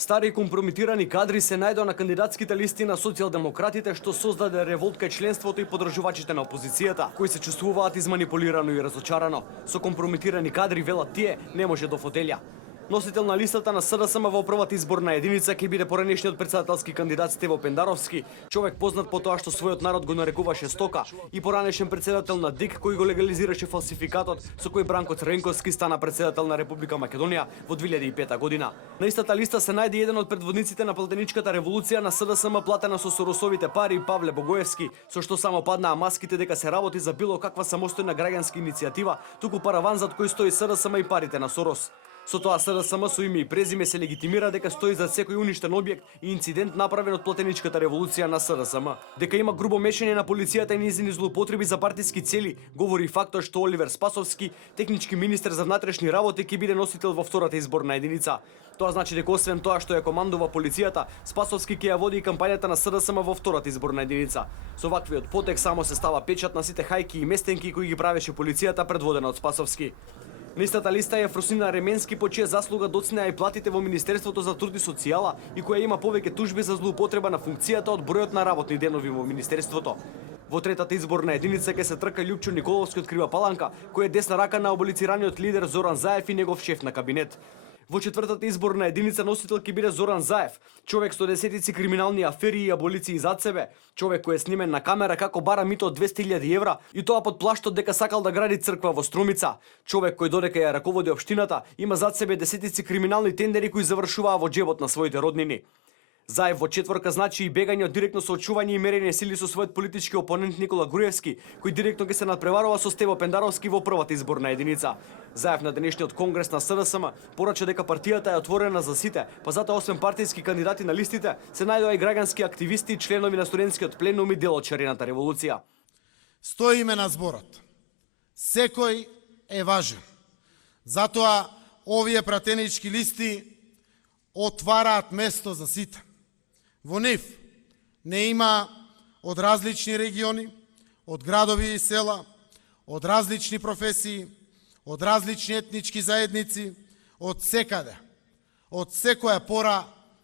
Стари и компрометирани кадри се најдоа на кандидатските листи на социјалдемократите, што создаде револт кај членството и подржувачите на опозицијата, кои се чувствуваат изманипулирано и разочарано. Со компрометирани кадри, велат тие, не може до фотелја. Носител на листата на СДСМ во првата изборна единица ќе биде поранешниот председателски кандидат Стево Пендаровски, човек познат по тоа што својот народ го нарекуваше стока, и поранешен председател на ДИК кој го легализираше фалсификатот со кој Бранко Цренковски стана председател на Република Македонија во 2005 година. На истата листа се најде еден од предводниците на платеничката револуција на СДСМ, платена со Соросовите пари, Павле Богоевски, со што само паднаа маските дека се работи за било каква самостојна граѓанска иницијатива, туку параван зад кој стои СДСМ и парите на Сорос. Со тоа СДСМ со име и презиме се легитимира дека стои зад секој уништен објект и инцидент направен од платеничката револуција на СДСМ. Дека има грубо мешање на полицијата и низини злоупотреби за партиски цели, говори фактот што Оливер Спасовски, технички министер за внатрешни работи, ќе биде носител во втората изборна единица. Тоа значи дека освен тоа што ја командува полицијата, Спасовски ќе ја води и кампањата на СДСМ во втората изборна единица. Со ваквиот потек само се става печат на сите хајки и местенки кои ги правеше полицијата, предводена од Спасовски. На истата листа е Фросина Ременски, по чија заслуга доцнеа и платите во Министерството за труд и социјала и која има повеќе тужби за злоупотреба на функцијата од бројот на работни денови во Министерството. Во третата изборна единица ќе се трка Љупчо Николовски од Крива Паланка, кој е десна рака на аболицираниот лидер Зоран Заев и негов шеф на кабинет. Во четвртата изборна единица носител ќе биде Зоран Заев, човек со десетици криминални афери и аболиции зад себе, човек кој е снимен на камера како бара мито од 200.000 евра и тоа под плаштот дека сакал да гради црква во Струмица, човек кој додека ја раководи општината има зад себе десетици криминални тендери кои завршуваа во џебот на своите роднини. Заев во четворка значи и бегање од директно соочување и мерење сили со својот политички опонент Никола Груевски, кој директно ќе се надпреварува со Стево Пендаровски во првата изборна единица. Заев на денешниот конгрес на СДСМ порача дека партијата е отворена за сите, па затоа освен партиски кандидати на листите, се најдоа и граѓански активисти и членови на студентскиот пленум и дел од шарената револуција. Стоиме на зборот. Секој е важен. Затоа овие пратенички листи отвараат место за сите. Во нив не има од различни региони, од градови и села, од различни професии, од различни етнички заедници, од секаде, од секоја пора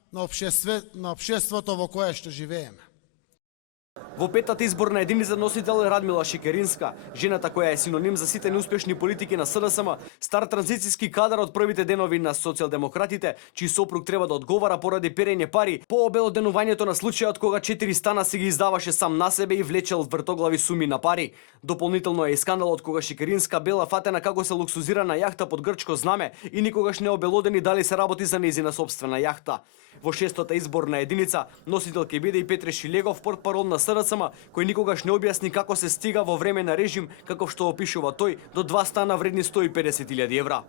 на општеството во кое што живееме. Во петата изборна единица носител е Радмила Шекеринска, жената која е синоним за сите неуспешни политики на СДСМ, стар транзицијски кадар од првите денови на социјалдемократите, чиј сопруг треба да одговара поради перење пари по обелоденувањето на случајот кога 4 стана си ги издаваше сам на себе и влечел вртоглави суми на пари. Дополнително е и скандалот кога Шекеринска бела фатена како се луксузира на јахта под грчко знаме и никогаш не обелодени дали се работи за нејзина сопствена јахта. Во шестата изборна единица носител ќе биде и Петре Шилегов, портпарол на СДСМ, кој никогаш не објасни како се стига во време на режим, како што опишува тој, до 2 стана вредни 150.000 евра.